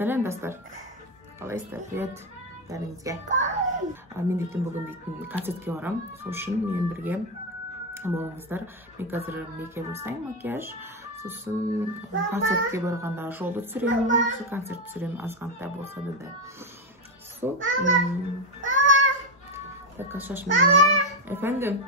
Selam dostlar. Қалайсыздар? Привет бәріңізге. Мен дейтін бүгін дейтін концертке барам. Сол үшін мен бірге болыңыздар. Мен қазір мейкап жасаймын, макияж. Сосын концертке барғанда жолды түсіремін, концерт түсіремін, азғантай болса да. Сол. Так, шашым. Efendim?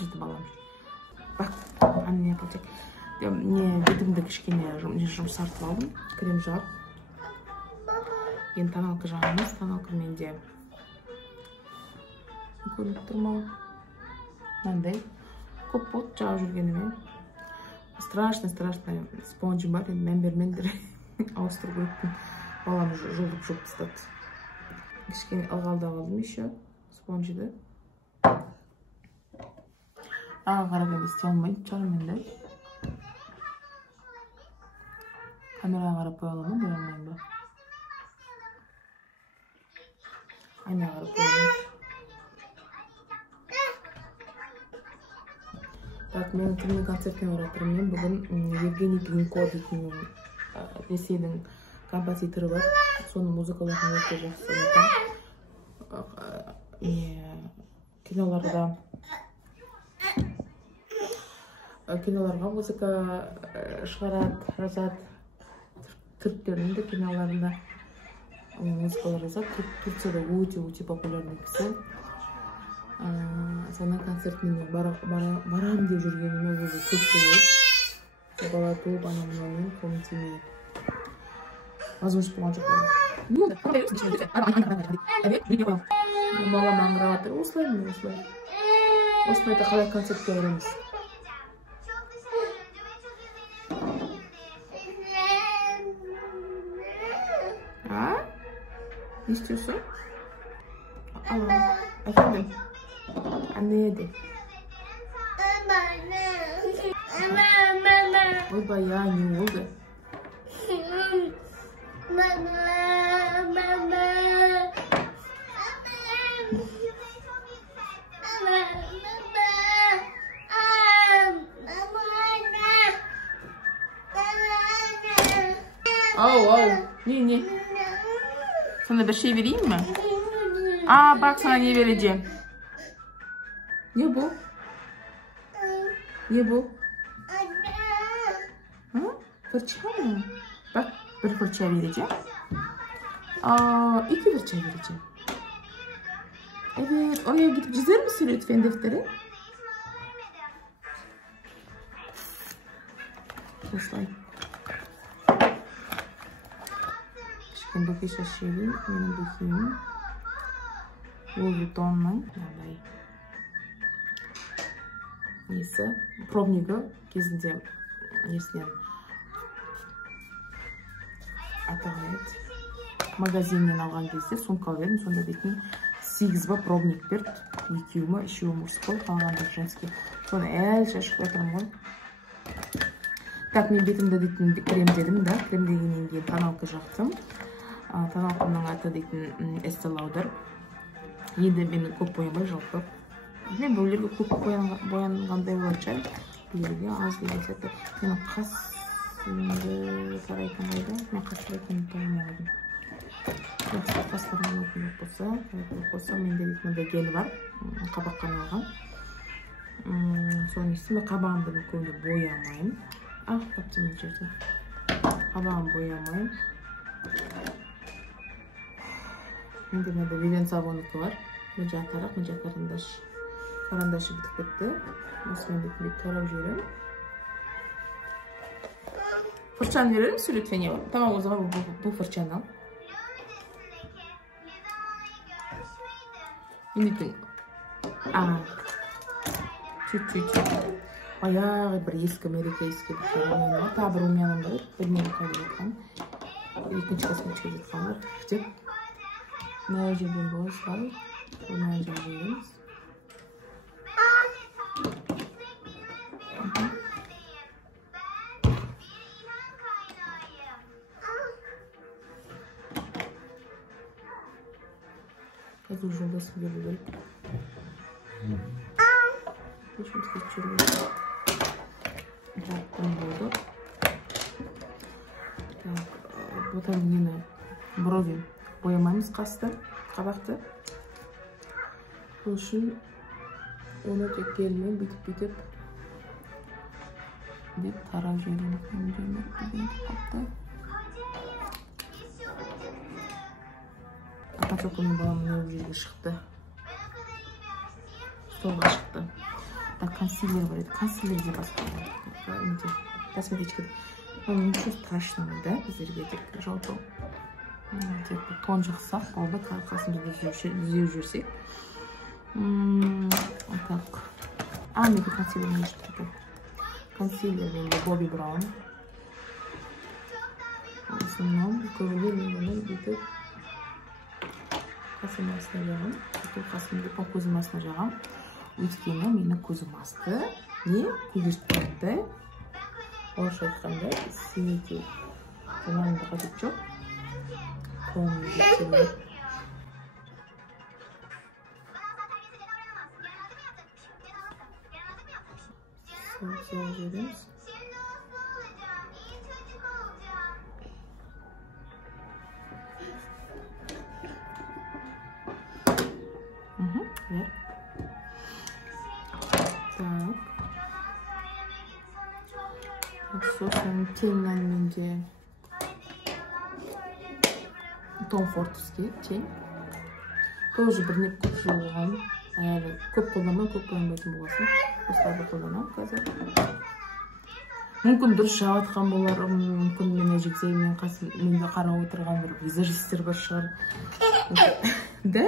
Жеті балам. Бак, анне yapacak. Ne бетімді кішкене жұмсартып алдым. Крем жар. Енді тоналка жағамыз. Тоналка менде көрініп тұрмау. Мынандай. Көп болды жағып жүргеніме. Страшно спонжым бар. Енді мән бермендер. Ауыстырып өттім. Балам жолдып жоқ тастады. Кішкене ылғалдап алдым еще спонжды. Қарап енді істей алмайды шығармын енді. Камераға қарап қоя аламын, көре алмайым ба? Айнаға қарап қоя аламын. Так, мен кімнің концертіне барып тұрмын. Мен бүгін Евгений Гринько дейтін Ресейдің композиторы бар. Соның музыкаларын өте жақсы ойлайтын. Киноларға музыка шығарады, жазады. Түріктердің де киноларында музыкалар жазады. Турцияда өте популярный кісі. Соның концертіне барам деп жүргеніме өзі көп болып. Бала туып, анаммен қолым тимей. Возможно, болған жоқ болды. Балам аңырап жатыр. Осылай ма, осылай. Осылайда қалай концертке барамыз? Ne istiyorsun? Efendim? Anneye de. Oy bayağı ne oldu? Ne? Sana bir şey vereyim mi? Bak sana ne vereceğim. Ne bu? Ne bu? Fırça mı? Bak bir fırça vereceğim. 2 fırça vereceğim. Evet, oraya gidip çizer misin lütfen defteri? Слушай. Духи шашили, менің духимін. Louis Vuitton'ның несі, пробнигі кезінде несінен атағает. Магазиннен алған кезде сумка бердім, сонда дейтін 8 ба пробник берді. 2 ма, 3 мужской, қалғанда женский. Соны әлі шашып отырмын ғой. Так, мен бетімді дейтін кремдедім, да, кремдегеннен кейін тоналка жақтым. Тоналкамның аты дейтін Estee Lauder. Енді мені көп боямай жалпы. Мен бөлерге көп боянғандай болайынша. Білерге аз деген сияқты. Менің қасымды тарайтын қайда. Мен қасырайтын тарамадым. Жақсы қастарынан өкіліп болса, менде дейтін гель бар. Қабаққан алған. Соның есі мен қабағымды көбіне боямайын. Таптым жерде. Қабағым боямайын. Енді мында Вивен сабоныкі бар. Мына тарақ, мына карандаш. Карандашы бітіп кетті. Осымен бетімді тарап жүрем. Фырчаны берер місің лütfen? Tamam o zaman bu fırçanı al. Şimdi чуть-чуть. Bayağı bir eski Amerika'yski bir şey var. Tabi Rumyan'ın da bilmeyi kaybetken. İkinci kısmı çıkacaklar. Gidip Mercedes boş var. Bu Mercedes. Hadi ucunda su gibi böyle. Hiç mi seçiyorum? одан нені брови боямаймыз қасты, қабақты. Ол үшін оны тек гелмен бүйтіп деп тарап жібермек деген қапты. Қасақының баламын өз жерге шықты. Солға шықты. Консилер бар еді. Консилерге басып қойды. Косметичка. Ничего страшного, да, біздерге тек жалпы. Тек тон жақсақ, болды қасымызды түзеу жүрсек. Так. Неге консилер не ішті? Консилер енді Bobbi Brown. Осыннан көбіне мен бүйтіп қасым астына жағам. Қасымды көзім астына жағам. Өйткені мені көзім асты. Не? Көзіртті. Орысша айтқанда светил. Бұнан да қажет жоқ. Қолымды жеткенде. Сол жеріміз. Ver. Так. Сосын теңнен менде Tom Ford'ский тең. Тоже біріне көп жуылған. Көп қолданбайтын боласың. Осыларды қолданам қазір. Мүмкін дұрыс жауатқан болар, мүмкін мені жексе менде қарап отырған бір визажистер бар шығар. Да?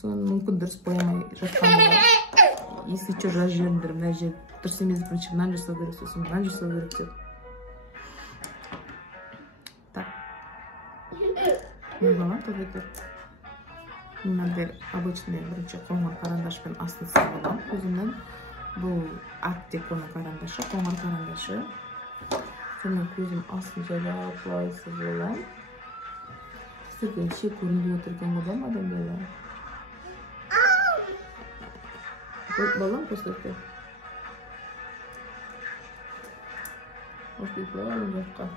Соны мүмкін дұрыс боямай жатқан болар. Если что, жаз жеріндір, мына жер дұрыс емес, бірінші мынан жасау керек, сосын мынан жасау керек деп. Так. Мен балам табетер. Мынандай обычный бірінші қоңыр карандашпен астын сығалам көзімнен. Бұл Art-Deco'ның карандашы, қоңыр карандашы. Сонымен көзім астын жайлап лайсыз болам. Сіздерге ше көрінді отырген болам адам бела. Балам көсілді. Может быть, балам жаққа.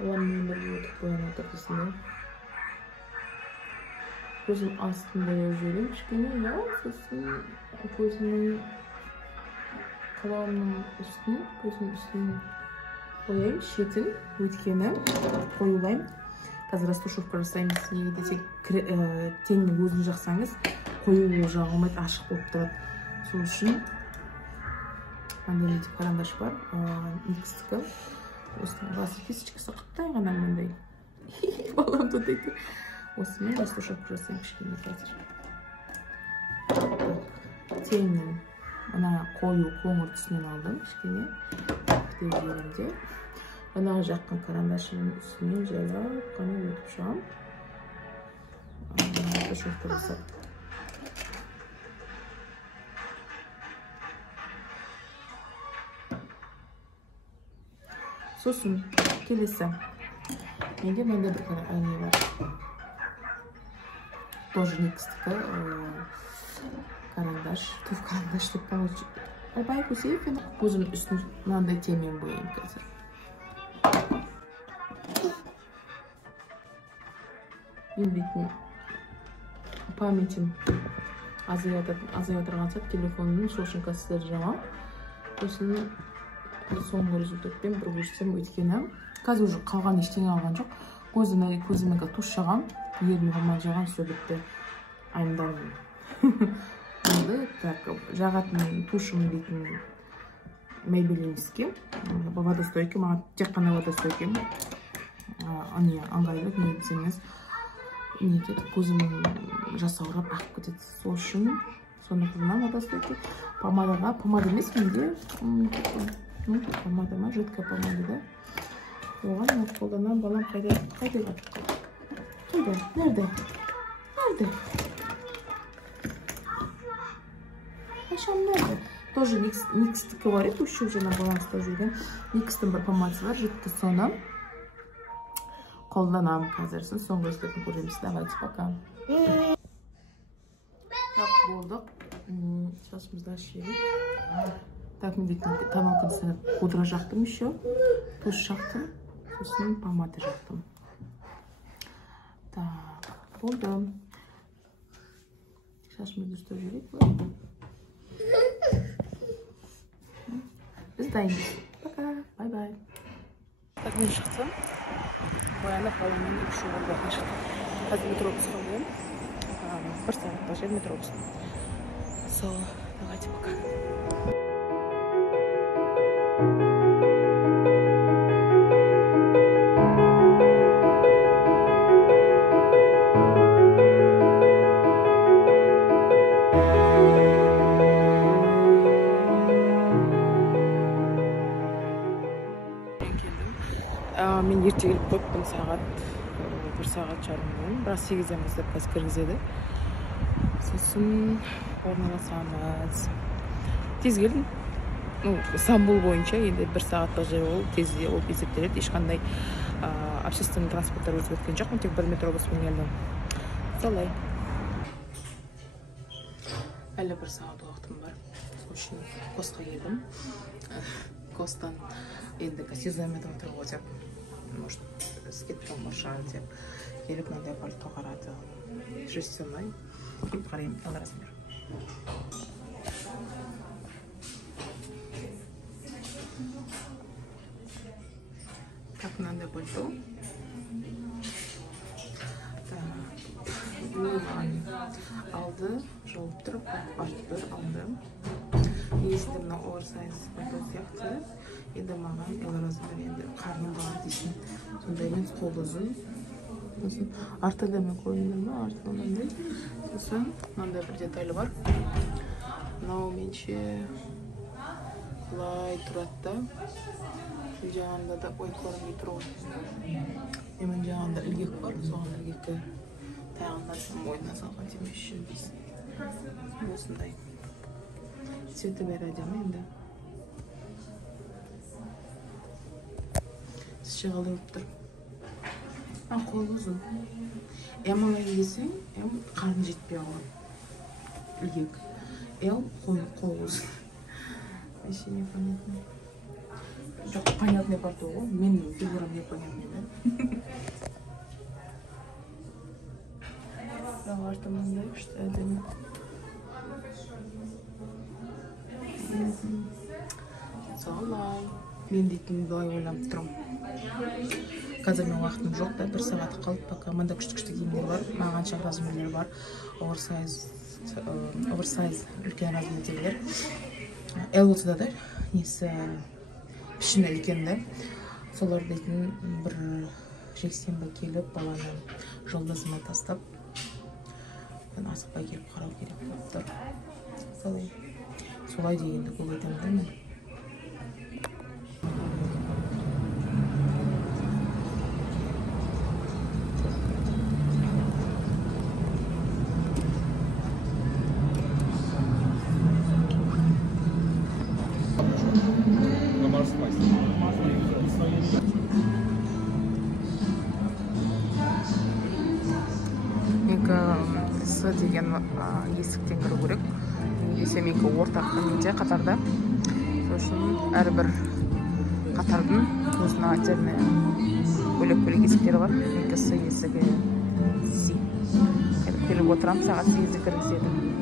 Балам мен бірге өтіп қойын отырдысында. Көзім астында жүрем кішкене, я сосын көзімнің қалауымның үстін, көзім үстін қойайым, шетін өткені қойылайым. Қазір растушевка жасаймыз, неге десек теңнің өзін жақсаңыз, қою жағылмайды, ашық болып тұрады. Сол үшін мынандай карандаш бар, X-тікі. Осының басы кесічкесі қыттай ғана мынандай. Балам тұтайды. Осымен растушевка жасаймын кішкене қазір. Теңнің мына қою қоңыр түсінен алдым кішкене. Күтіп жерімде. Мына жаққан карандашымның үстінен жайлап қана өтіп шығам. Растушевка жасап. Сосын келесі. Менде мынандай бір не бар. Тоже Никстікі карандаш. Туф карандаш деп получить. Албай көсейіп, көзімнің үстін мынандай темен бояйын қазір. Мен дейтін памятім азай отырған сәт телефонның шошын кәсілер жамам. Сосын соңғы результатпен бір көрсем өткені. Қазір уже қалған ештеңе алған жоқ. Көзімге туш жағам. Ерін ғалмай жаған сөй бітті. Айымдаймын. Жағатын тушым дейтін Maybelline'ский. Водостойкі. Маған тек қана водостойкі. Аңғайлы, не десеңіз. Көзім жасаурап ақ кетеді. Сол үшін соны қызынан водостойкі. Помадаға, помада емес менде. Помада ма, жидкая помада, да? Оған қолданам, балам қайда? Қайда? Nerede? Paşam nerede? Тоже Никстікі бар еді, үші жаңа баланста жүрген. Никстің бір помадасы бар, жітті соны. Қолданам қазірсін, соңғы өстетін көреміз. Давайте, пока. Так, болдық. Шашымызды ашайық. Так, мен дейтін тамақын сіңіп пудра жақтым еще, туз жақтым, сосын помада жақтым. Так, болды. Шашымды ұстап жүрейік. Біз дайынбыз. Пока, бай-бай. Так, мен шықтым. Боянып баламен үш орындарына шықтым. Қазір метробусқа болем. Бір сағатта жер метробусқа. So, давайте пока. Мен ерте келіп қойыппын, сағат 1 сағат жарым болған. Бірақ 8-ден бастап қазір кіргізеді. Сосын орналасамыз. Тез келдім. Стамбул бойынша енді 1 сағаттық жер ол тез болып есептеледі. Ешқандай общественный транспорттар өзгерткен жоқпын, тек бір метробуспен келдім. Солай. Әлі 1 сағат уақытым бар. Сол үшін Косқа келдім. Костан енді сезонмен отырып отыр. Может, скидкам машина деп келіп мынандай пальто қарады. Жестяной. Келіп қараймын, ал размер. Так, мынандай пальто. Алды, жауып тұрып, артты алды. Есінде мына оверсайз пальто сияқты. Енді маған размер енді қарным бар дейсін. Сондай мен қол ұзын. Артында мен көрінді ме? Артында мынандай. Сосын мынандай бір деталі бар. Мынау менше былай тұрады да. Жаңағында да ой көрінбей тұр ғой. Мен жаңағында ілгек бар, соған ілгекті тағынан мойнына салған демеш үшін дейсін. Осындай. Цветі бәрі әдемі енді. Шығалы өп тұр. Қол ұзын. Олай есің, қарны жетпей алған. Үлгек. Қол ұзын. Вообще непонятно. Жоқ, понятный пальто ғой. Мен фигурам непонятный, да? Артымыздай күшті әдемі. Солай. Мен дейтін былай ойланып тұрмын. Қазір мен уақытым жоқ да, 1 сағат қалып, пока мында күшті киімдер бар, мағанша размерлер бар, оверсайз үлкен размерлер. Болса да несі пішіні үлкен да. Солар дейтін бір жексенбі келіп, баланы жолдасыма тастап, мен асықпай келіп қарау керек болып тұр. Солай дегенді көп етемді мен. С деген есіктен кіру керек. Десе менкі ортақ неде қатарда. Сосын әрбір қатардың өзінің отдельный бөлек-бөлек есіктері бар. Менкі С есігі С. Келіп отырам, сағат 8-де кіргізеді.